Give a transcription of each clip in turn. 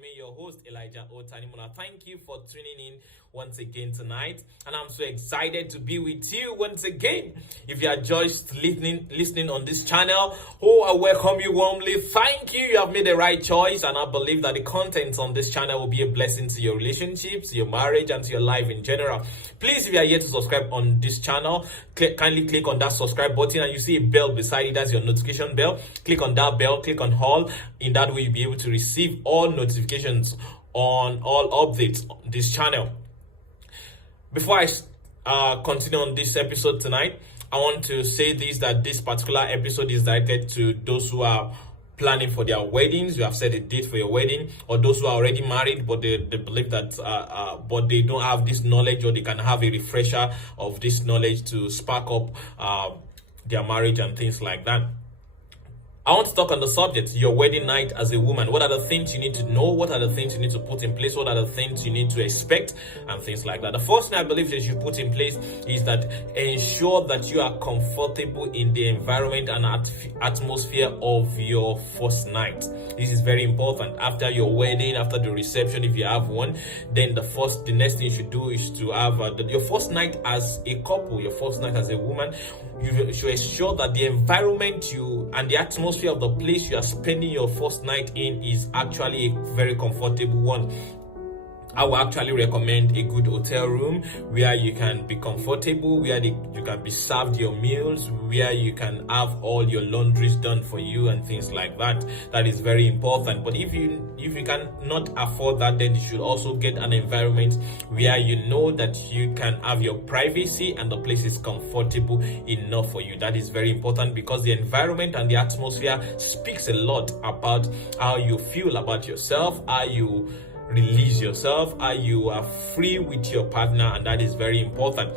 me, your host Elijah O. Tanimola. Thank you for tuning in once again tonight, and I'm so excited to be with you once again. If you are just listening on this channel, I welcome you warmly. Thank you. You have made the right choice, and I believe that the content on this channel will be a blessing to your relationships, your marriage, and to your life in general. Please, if you are yet to subscribe on this channel, kindly click on that subscribe button, and you see a bell beside it. That's your notification bell. Click on that bell, click on all. In that way, you'll be able to receive all notifications on all updates on this channel. Before I continue on this episode tonight, I want to say that this particular episode is directed to those who are planning for their weddings. You have set a date for your wedding, or those who are already married but they believe that but they don't have this knowledge, or they can have a refresher of this knowledge to spark up their marriage and things like that. I want to talk on the subject, your wedding night as a woman. What are the things you need to know? What are the things you need to put in place? What are the things you need to expect? And things like that. The first thing I believe that you put in place is that ensure that you are comfortable in the environment and atmosphere of your first night. This is very important. After your wedding, after the reception, if you have one, then the next thing you should do is to have your first night as a couple, your first night as a woman. You should ensure that the environment and the atmosphere of the place you are spending your first night in is actually a very comfortable one. I would actually recommend a good hotel room where you can be comfortable, where you can be served your meals, where you can have all your laundries done for you and things like that. That is very important. But if you cannot afford that, then you should also get an environment where you know that you can have your privacy and the place is comfortable enough for you. That is very important, because the environment and the atmosphere speaks a lot about how you feel about yourself, how you release yourself, how you are free with your partner, and that is very important.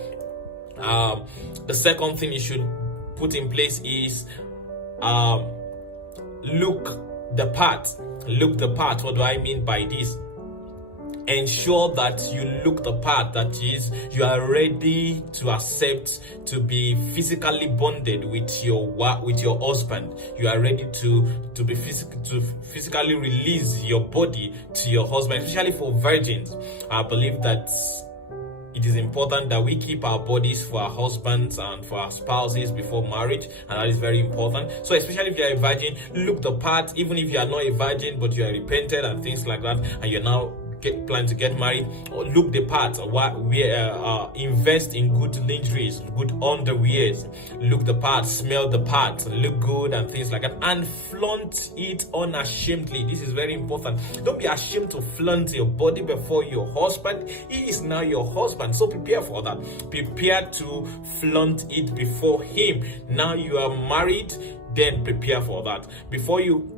The second thing you should put in place is look the part. What do I mean by this? Ensure that you look the part, that is, you are ready to accept to be physically bonded with your husband. You are ready to physically release your body to your husband, especially for virgins. I believe that it is important that we keep our bodies for our husbands and for our spouses before marriage, and that is very important. So especially if you are a virgin, look the part. Even if you are not a virgin but you are repented and things like that, and you're now plan to get married, or look the part. Invest in good lingeries, good underwears. Look the part, smell the part, look good and things like that, and flaunt it unashamedly. This is very important. Don't be ashamed to flaunt your body before your husband. He is now your husband, so prepare for that. Prepare to flaunt it before him. Now you are married, then prepare for that. Before you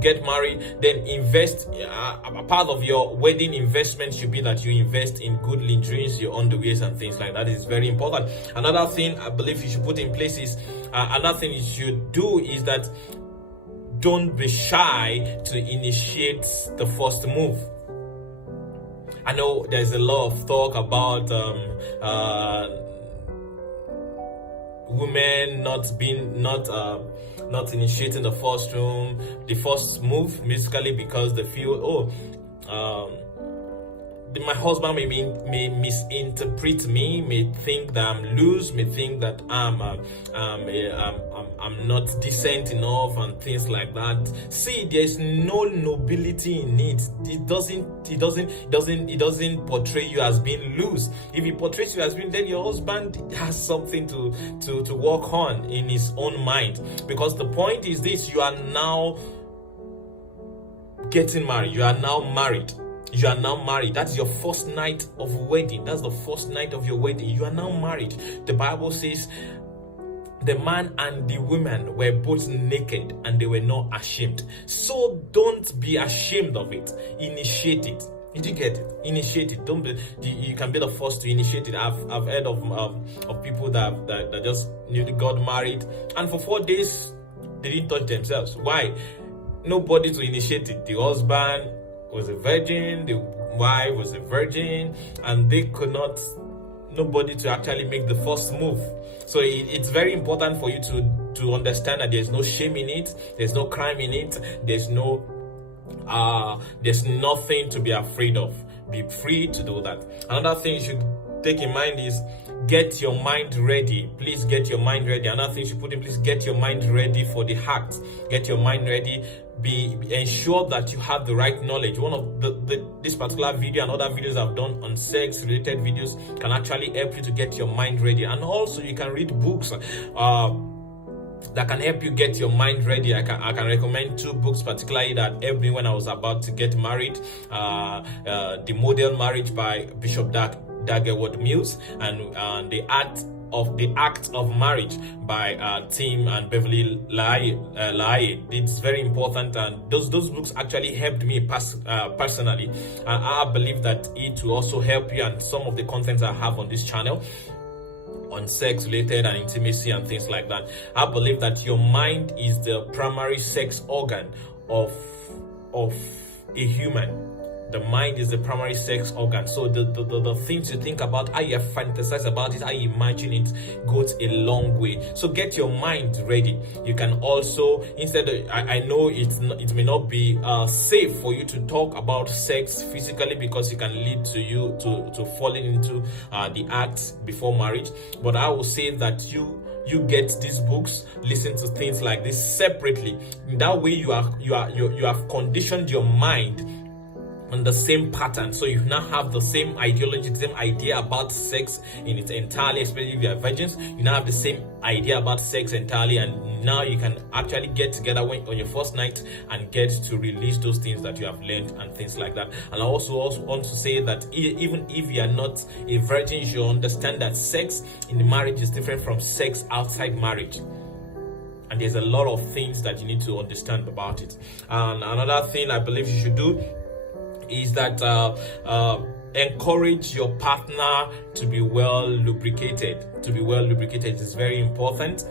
get married, then invest. A part of your wedding investment should be that you invest in good lingeries, your underwears and things like that. Is very important. Another thing I believe you should put in place is another thing you should do is that don't be shy to initiate the first move. I know there's a lot of talk about women not initiating the first move, basically because they feel, my husband may misinterpret me, may think that I'm loose, may think that I'm not decent enough and things like that. See, there's no nobility in it. It doesn't portray you as being loose. If he portrays you as being, then your husband has something to work on in his own mind. Because the point is this: you are now getting married. You are now married. That's your first night of wedding. That's the first night of your wedding. You are now married. The Bible says the man and the woman were both naked and they were not ashamed. So don't be ashamed of it. Initiate it. Did you get it? Initiate it. You can be the first to initiate it. I've heard of people that just newly got married, and for 4 days they didn't touch themselves. Why? Nobody to initiate it. The husband was a virgin, the wife was a virgin, and they could not, nobody to actually make the first move. So it's very important for you to understand that there's no shame in it, there's no crime in it, there's no There's nothing to be afraid of. Be free to do that. Another thing you should take in mind is get your mind ready. Please get your mind ready. Another thing you should put in place, get your mind ready for the act. Get your mind ready. Ensure that you have the right knowledge. One of this particular video and other videos I've done on sex related videos can actually help you to get your mind ready. And also you can read books that can help you get your mind ready. I can recommend 2 books particularly that helped me when I was about to get married. The Model Marriage by Bishop Daggerwood Mills, and the Act of Marriage by Tim and Beverly Lai. It's very important, and those books actually helped me personally. I believe that it will also help you, and some of the content I have on this channel on sex related and intimacy and things like that. I believe that your mind is the primary sex organ of a human. The mind is the primary sex organ. So the things you think about, how you fantasize about it, how you imagine it, goes a long way. So get your mind ready. You can also, I know it may not be safe for you to talk about sex physically, because it can lead to you to falling into the act before marriage. But I will say that you get these books, listen to things like this separately. In that way, you have conditioned your mind on the same pattern, so you now have the same ideology, the same idea about sex in its entirely, especially if you are virgins. You now have the same idea about sex entirely, and now you can actually get together on your first night and get to release those things that you have learned and things like that. And I also want to say that even if you are not a virgin, you should understand that sex in the marriage is different from sex outside marriage. And there's a lot of things that you need to understand about it. And another thing I believe you should do is that encourage your partner to be well lubricated. It is very important.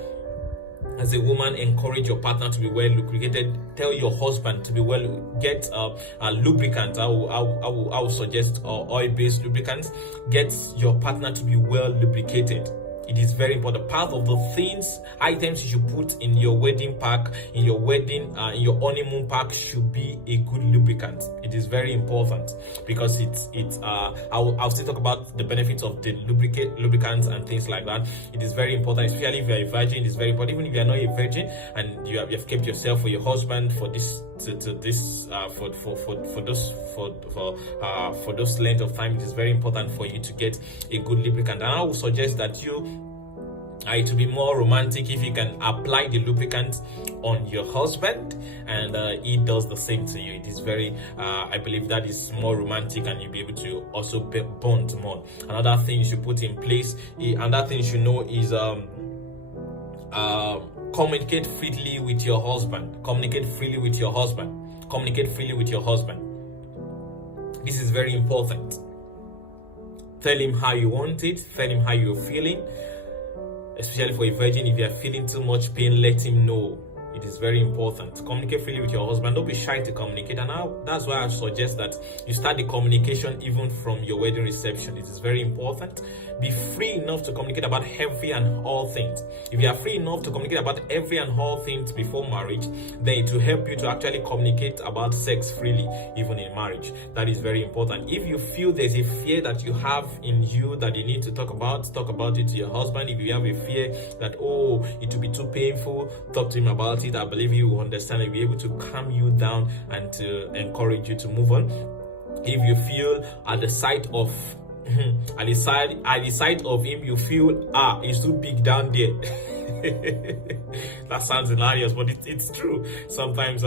As a woman, encourage your partner to be well lubricated. Tell your husband to be get a lubricant. I will suggest oil-based lubricants. Get your partner to be well lubricated. It is very important. Part of the items you should put in your wedding pack, in your your honeymoon pack, should be a good lubricant. It is very important, because I'll still talk about the benefits of the lubricants and things like that. It is very important, especially if you are a virgin. It is very important. Even if you are not a virgin and you have kept yourself for your husband for this for those length of time, it is very important for you to get a good lubricant. And I would suggest that to be more romantic, if you can apply the lubricant on your husband and he does the same to you. It is very I believe that is more romantic, and you'll be able to also bond more. Another thing you should put in place, another thing you should know is communicate freely with your husband. This is very important. Tell him how you want it. Tell him how you're feeling. Especially for a virgin, if you're feeling too much pain, let him know. It is very important. Communicate freely with your husband. Don't be shy to communicate. And that's why I suggest that you start the communication even from your wedding reception. It is very important. Be free enough to communicate about every and all things. If you are free enough to communicate about every and all things before marriage, then it will help you to actually communicate about sex freely, even in marriage. That is very important. If you feel there's a fear that you have in you that you need to talk about it to your husband. If you have a fear that, it will be too painful, talk to him about it. I believe he will understand and be able to calm you down and to encourage you to move on. If you feel at the sight of him, you feel it's too big down there. That sounds hilarious, but it's true. Sometimes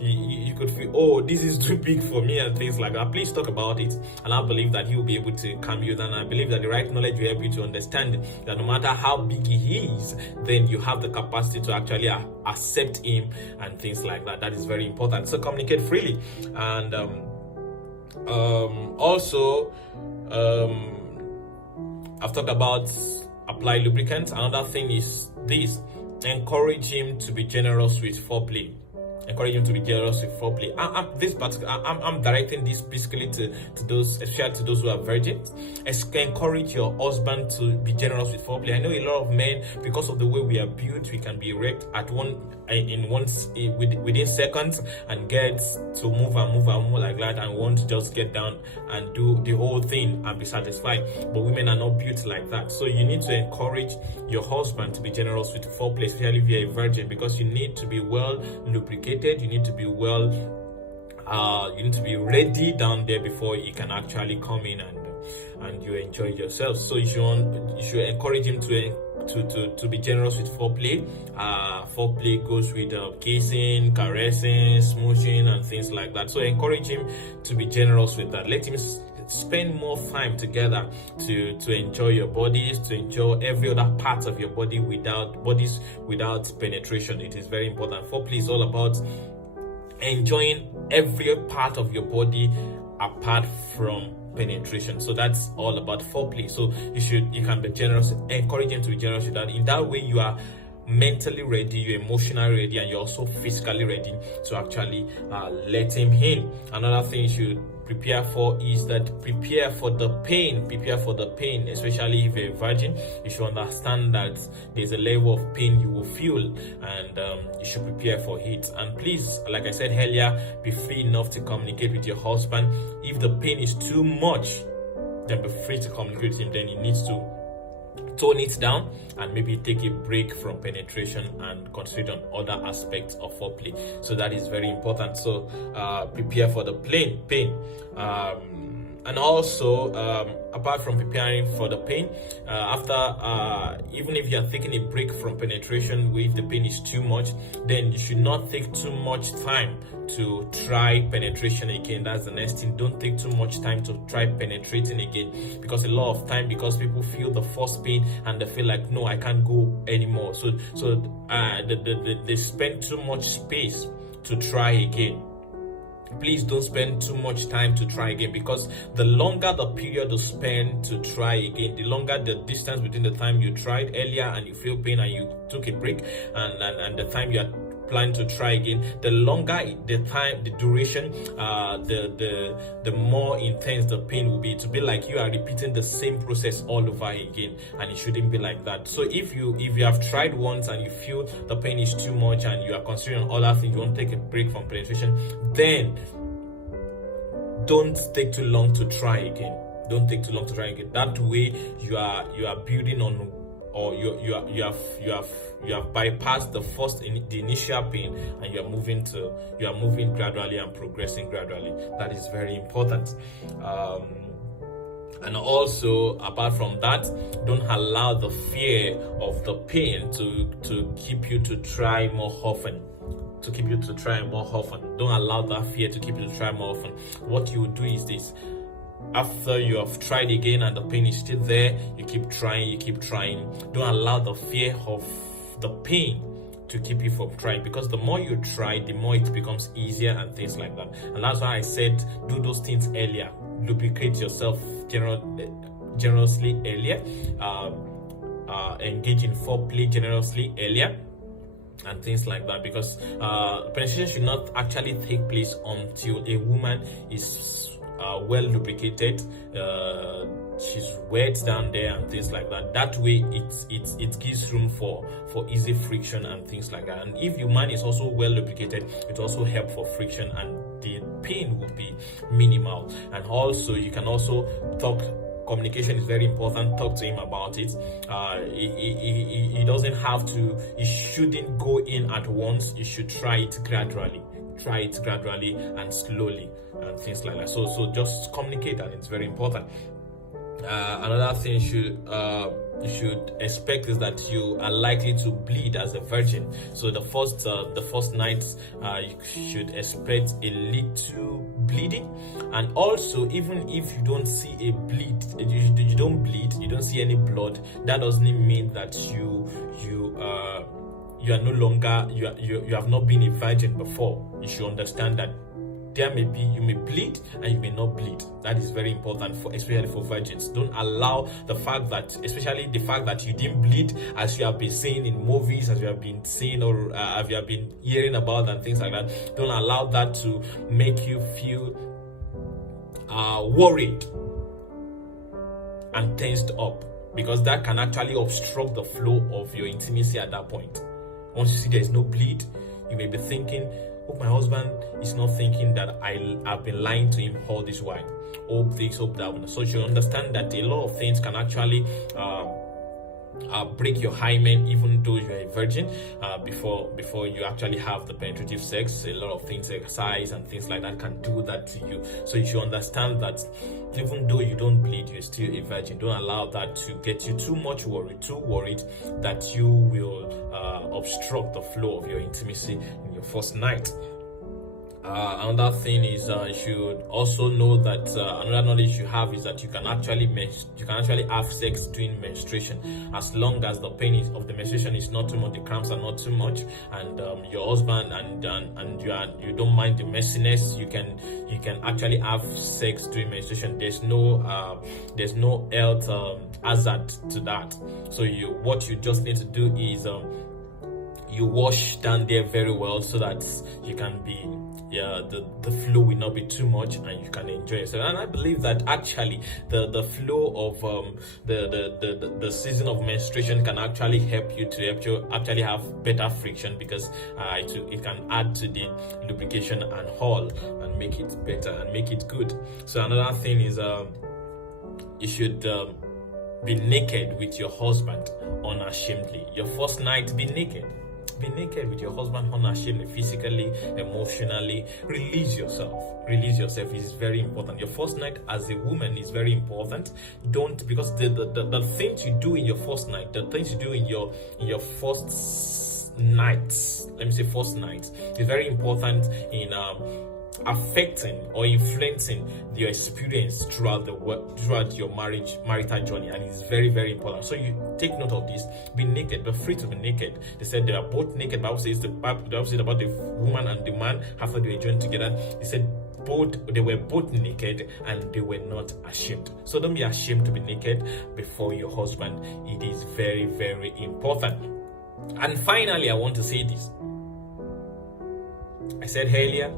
you could feel, this is too big for me and things like that. Please talk about it, and I believe that he will be able to calm you down. I believe that the right knowledge will help you to understand that no matter how big he is, then you have the capacity to actually accept him and things like that. That is very important. So communicate freely. And also I've talked about apply lubricants. Another thing is this: encourage him to be generous with foreplay. I'm directing this basically to those, especially to those who are virgins. Encourage your husband to be generous with foreplay. I know a lot of men, because of the way we are built, we can be erect at one within seconds, and get to move and move and move like that, and want to just get down and do the whole thing and be satisfied. But women are not built like that. So you need to encourage your husband to be generous with foreplay, especially if you're a virgin, because you need to be well lubricated. You need to be ready down there before he can actually come in and you enjoy yourself. So you should encourage him to be generous with foreplay. Foreplay goes with kissing, caressing, smooching, and things like that. So encourage him to be generous with that. Let him spend more time together to enjoy your bodies, to enjoy every other part of your body without penetration. It is very important. Foreplay is all about enjoying every part of your body apart from penetration. So that's all about foreplay. So you can be generous, encourage him to be generous with that. In that way, you are mentally ready, you're emotionally ready, and you're also physically ready to actually let him in. Another thing you should prepare for is that prepare for the pain, especially if you're a virgin. You should understand that there's a level of pain you will feel, and you should prepare for it. And please, like I said earlier, be free enough to communicate with your husband. If the pain is too much, then be free to communicate with him. Then he needs to tone it down and maybe take a break from penetration and concentrate on other aspects of foreplay. So that is very important. So prepare for the pain. And also, apart from preparing for the pain, even if you are taking a break from penetration, if the pain is too much, then you should not take too much time to try penetration again. That's the next thing. Don't take too much time to try penetrating again, because a lot of time, because people feel the first pain and they feel like, no, I can't go anymore. So they spend too much space to try again. Please don't spend too much time to try again, because the longer the period you spend to try again, the longer the distance between the time you tried earlier and you feel pain and you took a break and the time you are planning to try again, the longer the time, the duration, the more intense the pain will be. To be like you are repeating the same process all over again, and it shouldn't be like that. So if you have tried once and you feel the pain is too much and you are considering other things, you want to take a break from penetration, then don't take too long to try again. That way you are building on, or you have bypassed the initial pain, and you are moving gradually and progressing gradually. That is very important. And also, apart from that, don't allow the fear of the pain to keep you to try more often. Don't allow that fear to keep you to try more often. What you do is this: after you have tried again and the pain is still there, you keep trying. Don't allow the fear of the pain to keep you from trying, because the more you try, the more it becomes easier and things like that. And that's why I said do those things earlier. Lubricate yourself generously earlier. Engage in foreplay generously earlier, and things like that, because penetration should not actually take place until a woman is well lubricated, she's wet down there and things like that. That way it gives room for easy friction and things like that. And if your man is also well lubricated, it also helps for friction and the pain will be minimal. And also you can also talk. Communication is very important. Talk to him about it. He doesn't have to, he shouldn't go in at once. You should try it gradually and slowly and things like that. So just communicate, and it's very important. Another thing you should expect is that you are likely to bleed as a virgin. So the first night you should expect a little bleeding. And also, even if you don't see a bleed, you don't bleed, you don't see any blood, that doesn't mean that you are no longer, you have not been a virgin before. You should understand that you may bleed and you may not bleed. That is very important, especially for virgins. Don't allow the fact that you didn't bleed, as you have been seeing in movies, as you have been seeing, or as you have been hearing about and things like that. Don't allow that to make you feel worried and tensed up, because that can actually obstruct the flow of your intimacy at that point. Once you see there is no bleed, you may be thinking, hope my husband is not thinking that I've been lying to him all this while. Hope this, hope that. So you understand that a lot of things can actually break your hymen, even though you're a virgin, before you actually have the penetrative sex. A lot of things, exercise and things like that, can do that to you. So you should understand that even though you don't bleed, you're still a virgin. Don't allow that to get you too worried that you will obstruct the flow of your intimacy in your first night. Another thing is you should also know that another knowledge you have is that you can actually have sex during menstruation, as long as the pain of the menstruation is not too much, the cramps are not too much, and your husband and you don't mind the messiness. You can actually have sex during menstruation. There's no health hazard to that. So what you just need to do is you wash down there very well, so that you can be the flow will not be too much and you can enjoy yourself. And I believe that actually the flow of the season of menstruation can actually help you actually have better friction, because it can add to the lubrication and all, and make it better and make it good. So another thing is you should be naked with your husband unashamedly. Your first night, be naked. Be naked with your husband unashamedly, physically, emotionally. Release yourself. Release yourself is very important. Your first night as a woman is very important. Because the things you do in your first night, the things you do in your first nights, let me say first night, is very important in affecting or influencing your experience throughout your marital journey, and it's very, very important. So you take note of this. Be naked, be free to be naked. They said they are both naked. The Bible says about the woman and the man after they were joined together. They said they were both naked and they were not ashamed. So don't be ashamed to be naked before your husband. It is very, very important. And finally, I want to say this. I said earlier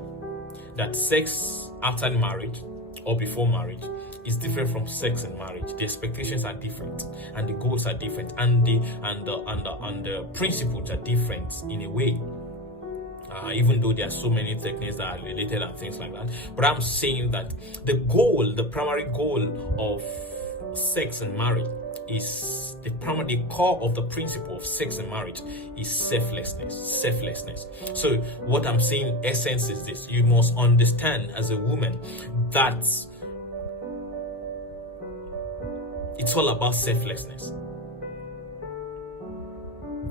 that sex after marriage or before marriage is different from sex in marriage. The expectations are different, and the goals are different, and the principles are different in a way. Even though there are so many techniques that are related and things like that, but I'm saying that the primary goal of sex and marriage is the core of the principle of sex and marriage is selflessness. So what I'm saying, essence, is this: you must understand as a woman that it's all about selflessness.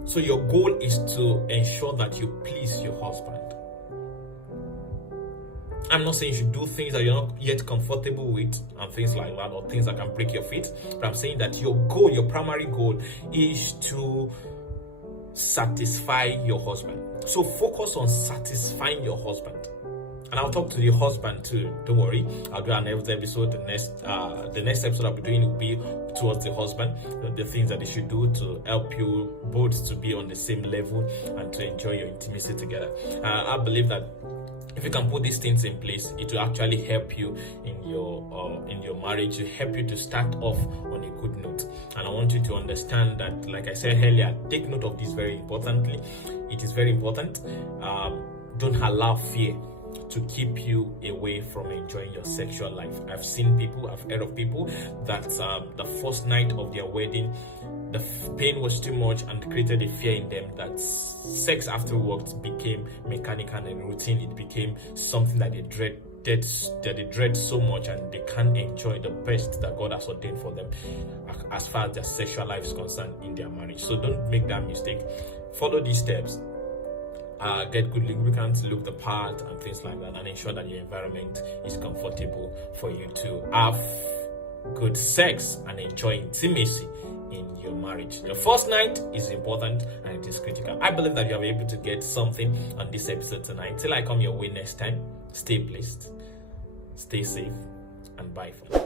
So your goal is to ensure that you please your husband. I'm not saying you should do things that you're not yet comfortable with and things like that, or things that can break your feet, but I'm saying that your primary goal is to satisfy your husband. So focus on satisfying your husband. And I'll talk to the husband too. Don't worry. I'll do another episode. The next episode I'll be doing will be towards the husband. The things that they should do to help you both to be on the same level and to enjoy your intimacy together. I believe that if you can put these things in place, it will actually help you in your marriage. It will help you to start off on a good note. And I want you to understand that, like I said earlier, take note of this very importantly. It is very important. Don't allow fear to keep you away from enjoying your sexual life. I've heard of people that the first night of their wedding, the pain was too much and created a fear in them that sex afterwards became mechanical and routine. It became something that they dread so much, and they can't enjoy the best that God has ordained for them as far as their sexual life is concerned in their marriage. So don't make that mistake. Follow these steps. Get good lubricants, look the part and things like that, and ensure that your environment is comfortable for you to have good sex and enjoy intimacy in your marriage. The first night is important and it is critical. I believe that you are able to get something on this episode tonight. Till I come your way next time, stay blessed, stay safe, and bye for now.